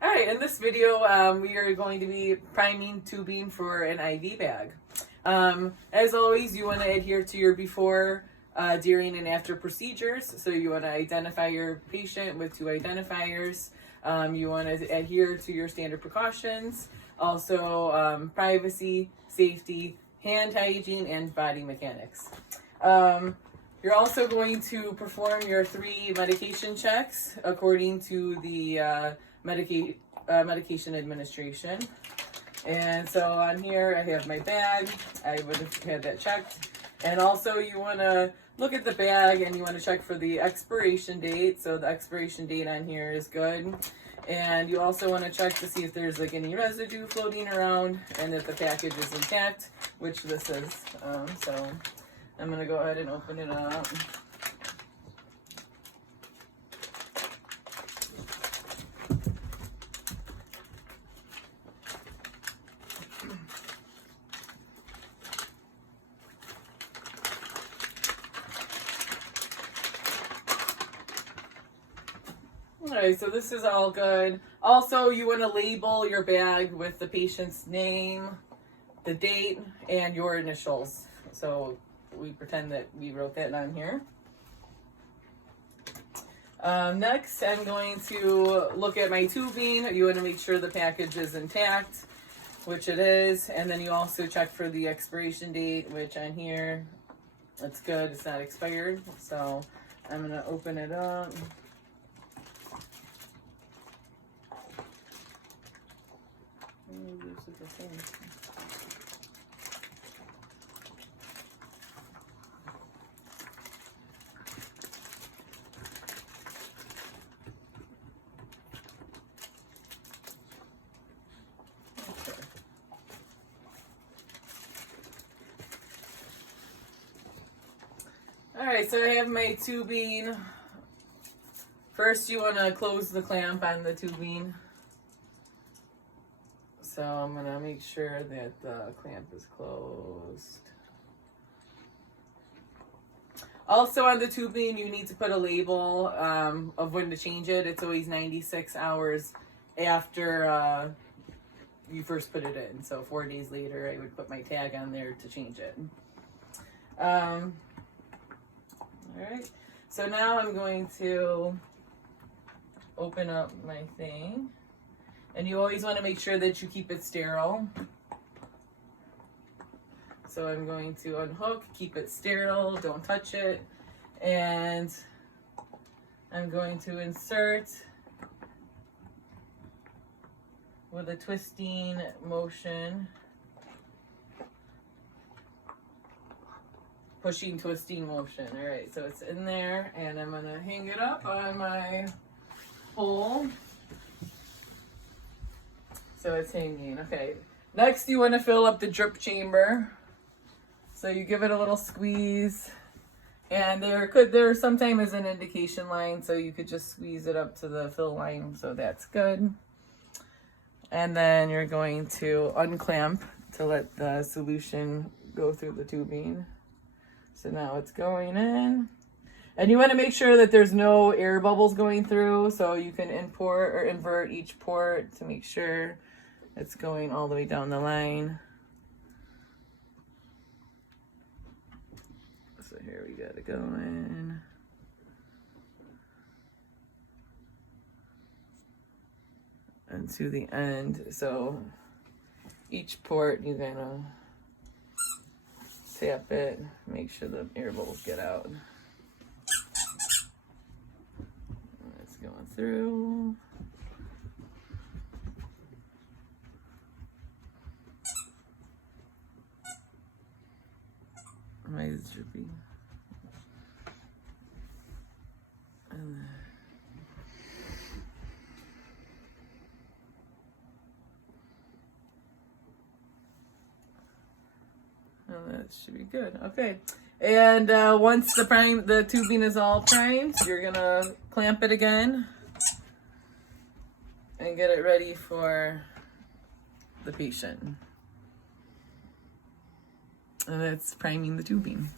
All right, in this video, we are going to be priming tubing for an IV bag. As always, you want to adhere to your before, during, and after procedures. So you want to identify your patient with two identifiers. You want to adhere to your standard precautions. Also, privacy, safety, hand hygiene, and body mechanics. You're also going to perform your 3 medication checks according to the medication administration. And so on here I have my bag. I would have had that checked. And also you want to look at the bag and you want to check for the expiration date. So the expiration date on here is good. And you also want to check to see if there's like any residue floating around and if the package is intact, which this is. So I'm going to go ahead and open it up. Alright, so this is all good. Also, you want to label your bag with the patient's name, the date, and your initials. So we pretend that we wrote that on here. Next, I'm going to look at my tubing. You want to make sure the package is intact, which it is. And then you also check for the expiration date, which on here, it's good. It's not expired. So I'm going to open it up. Alright, so I have my tubing. First, you want to close the clamp on the tubing. So I'm going to make sure that the clamp is closed. Also on the tubing, you need to put a label of when to change it. It's always 96 hours after you first put it in. So 4 days later, I would put my tag on there to change it. All right. So now I'm going to open up my thing. And you always want to make sure that you keep it sterile. So I'm going to unhook, keep it sterile, don't touch it. And I'm going to insert with a twisting motion. Pushing, twisting motion. All right, so it's in there and I'm gonna hang it up on my pole. So it's hanging. Okay. Next, you want to fill up the drip chamber. So you give it a little squeeze, and there sometimes is an indication line, so you could just squeeze it up to the fill line. So that's good. And then you're going to unclamp to let the solution go through the tubing. So now it's going in. And you want to make sure that there's no air bubbles going through, so you can import or invert each port to make sure it's going all the way down the line. So here we got it going. And to the end. So each port you're gonna tap it, make sure the air bubbles get out. It's going through. It should be. And that should be good. Okay. And once the tubing is all primed, you're gonna clamp it again and get it ready for the patient. And that's priming the tubing.